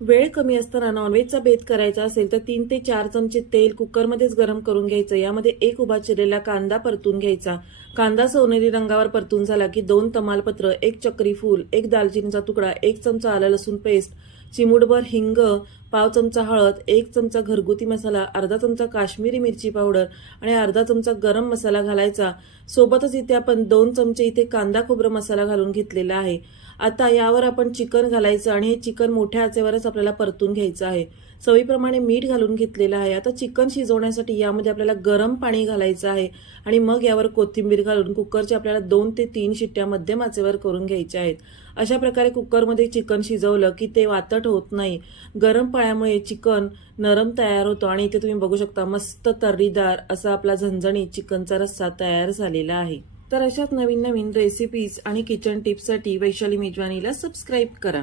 वेळ कमी असताना नॉनव्हेजचा बेत करायचा असेल तर 3 ते 4 चमचे तेल कुकरमध्येच गरम करून घ्यायचं। यामध्ये एक उभा चिरलेला कांदा परतून घ्यायचा। कांदा सोनेरी रंगावर परतून झाला की 2 तमालपत्र, 1 चक्री फूल, 1 दालचिनीचा तुकडा, 1 चमचा आलं लसूण पेस्ट, चिमूटभर हिंग, पाव चमचा हळद, 1 चमचा घरगुती मसाला, अर्धा चमचा काश्मीरी मिरची पावडर आणि अर्धा चमचा गरम मसाला घालायचा। सोबतच इथे आपण 2 चमचे इथे कांदा खोबरं मसाला घालून घेतलेला आहे। आता यावर आपण चिकन घालायचं आणि हे चिकन मोठ्या आचेवरच आपल्याला परतून घ्यायचं आहे। चवीप्रमाणे मीठ घालून घेतलेलं आहे। आता चिकन शिजवण्यासाठी यामध्ये आपल्याला गरम पाणी घालायचं आहे आणि मग यावर कोथिंबीर घालून कुकरच्या आपल्याला 2 ते 3 शिट्ट्या मध्यम आचेवर करून घ्यायच्या आहेत। अशा प्रकारे कुकरमध्ये चिकन शिजवलं की ते वातट होत नाही। गरम पाण्यामुळे चिकन नरम तयार होतो आणि इथे तुम्ही बघू शकता मस्त तर्रीदार असा आपला झणझणीत चिकनचा रस्सा तयार झालेला आहे। तर अशाच नवीन नवीन रेसिपीज आणि किचन टिप्ससाठी वैशाली मेजवानीला सबस्क्राईब करा।